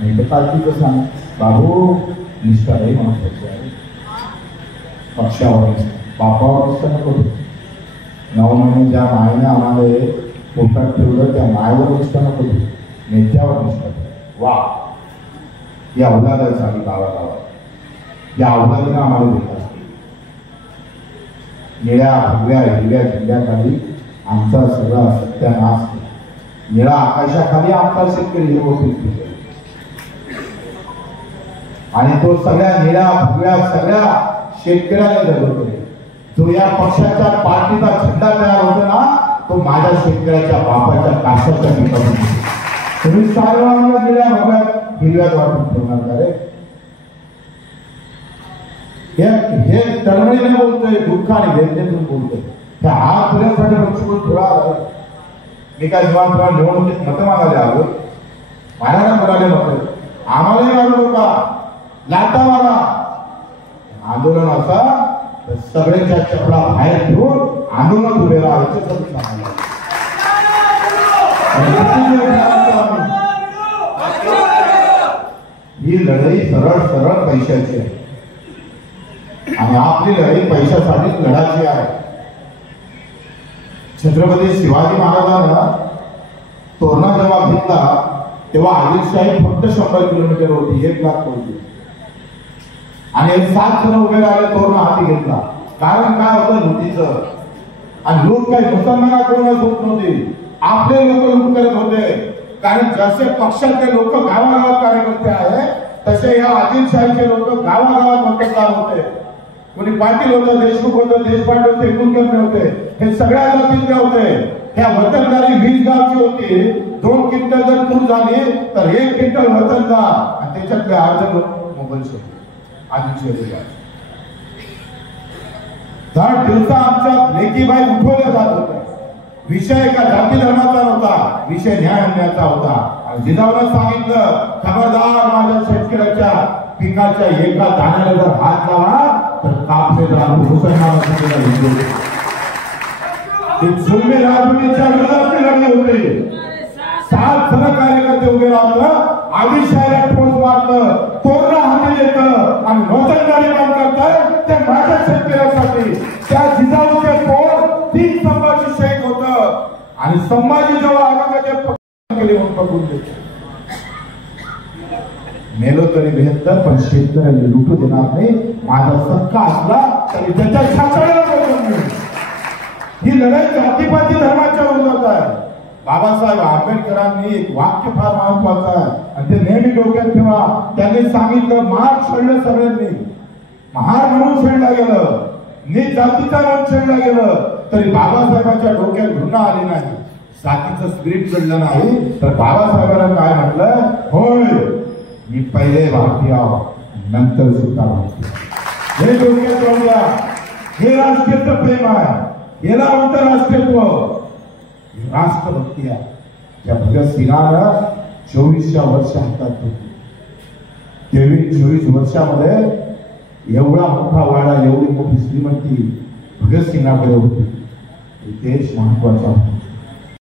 नाही तर पार्टीचं सांग बाबू निष्ठाही महत्वाची आहे. पक्षावर बापावर निष्ठा नको. 9 महिने ज्या मायेने आम्हाला पोटात ठेवलं त्या मायावर निष्ठा नको, नेत्यावर निष्ठा. वा, या अवलादा झाली गावागावात, या अवलादीनं आम्हाला दिला. निळ्या भगव्या हिरव्या झेंड्याखाली आमचा सगळा सत्यानाश केला. निळा आकाशाखाली आमचा शेतकरी हिरवं पीक पिकवलं. आणि तो सगळ्या निळ्या भगव्या सगळ्या शेतकऱ्याला जगवतो. जो या पक्षाच्या पार्टीचा झेंडा तयार होतो ना, तो माझ्या शेतकऱ्याच्या बापाच्या काशाच्या पिकावर. तुम्ही सर्वांना निळ्या भगव्या हिरव्यात वाटून ठेवणार का रे? हे तळमळीने बोलतोय, दुःख आणि वेदनेतून बोलतोय. त्या हात पुऱ्यासाठी पक्षी थोडा मी काय जेव्हा थोडा निवडणुकीत मतं मागायला आलो, मला म्हणाले मत आम्हालाही मारू नका, लाटा मारा. आंदोलन असा सगळ्यांच्या चपला बाहेर घेऊन आंदोलन उभे राहायचं सांगायला. ही लढाई सरळ सरळ पैशाची आहे आणि आपली लढाई पैशासाठी लढायची आहे. छत्रपती शिवाजी महाराजांना तोरणा जेव्हा घेतला तेव्हा आदिलशाही फक्त 100 किलोमीटर होती, 1 लाख होती. आणि 7 जण उभे राहिले, तोरणा हाती घेतला. कारण काय होतं? लुटीचं. आणि लूट काही मुसलमानाकडूनच होत नव्हती, आपले लोक लूट करत होते. कारण जसे पक्षाचे लोक गावागावात कार्यकर्ते आहे, तसे या आदिलशाहीचे लोक गावागावात मतदार होते. कोणी पाटील होतं, देशमुख होतं, देशपांडे होते, कुलकर्णी होते, हे सगळ्या जातीतले होते. ह्या वतनदारी 20 गावची होती. 2 क्विंटल जर तूर झाली तर 1 क्विंटल वतनदार, आणि त्याच्यातले 8 जण मोगलचे आदिलशाही. दर दिवसा आमच्या लेकीबाई उठवल्या जात होत्या. विषय एका जाती धर्माचा नव्हता, विषय न्याय अन्यायाचा होता. आणि जिजाऊनं सांगितलं, खबरदार माझ्या शेतकऱ्याच्या पिकाच्या एका दाण्याला जर हात लावा तर कापसे जुलमी राजवटीच्या विरोधात लढली होती. 7 जण कार्यकर्ते उभे राहतं, आदिलशाहीला ठोस मारतं, तोरणा हाती येतं आणि वतनदारी काम करतं. ते माझ्या शेतकऱ्यासाठी त्या जिजाऊचे पोट 3 स्तंभाची शेक होतं. आणि संभाजी जेव्हा औरंगजेब केली म्हणून बघून देतो, मेलो तरी बेहत्तर, पण शेतकऱ्यांनी लुटू देणार नाही. माझा सक्का असला तरी त्याच्या छाताळ्याला बोलून मी. ही लढाई जातीपाती धर्माच्या विरोधात आहे. बाबासाहेब आंबेडकरांनी एक वाक्य फार महत्वाचं आहे आणि ते नेहमी डोक्यात ठेवा. त्यांनी सांगितलं, महार छेडलं सगळ्यांनी, महार म्हणून छेडलं गेलं, नीच जातीचा म्हणून छेडलं गेलं, तरी बाबासाहेबांच्या डोक्यात घृणा आली नाही, जातीचं स्पिरिट घडलं नाही. तर बाबासाहेबांना काय म्हटलं? होय, मी पहिले भारतीय नंतर सुद्धा भारतीय. हे डोक्यात राहूया. हे राष्ट्रीय प्रेम आहे, हे आंतरराष्ट्रीयत्व, राष्ट्रभक्ती आहे. त्या भगतसिंगानं 24 वर्ष हातात घेतली. 23-24 वर्षामध्ये एवढा मोठा वाडा, एवढी मोठी श्रीमंती भगतसिंगाकडे होती. देश महत्वाचा होता.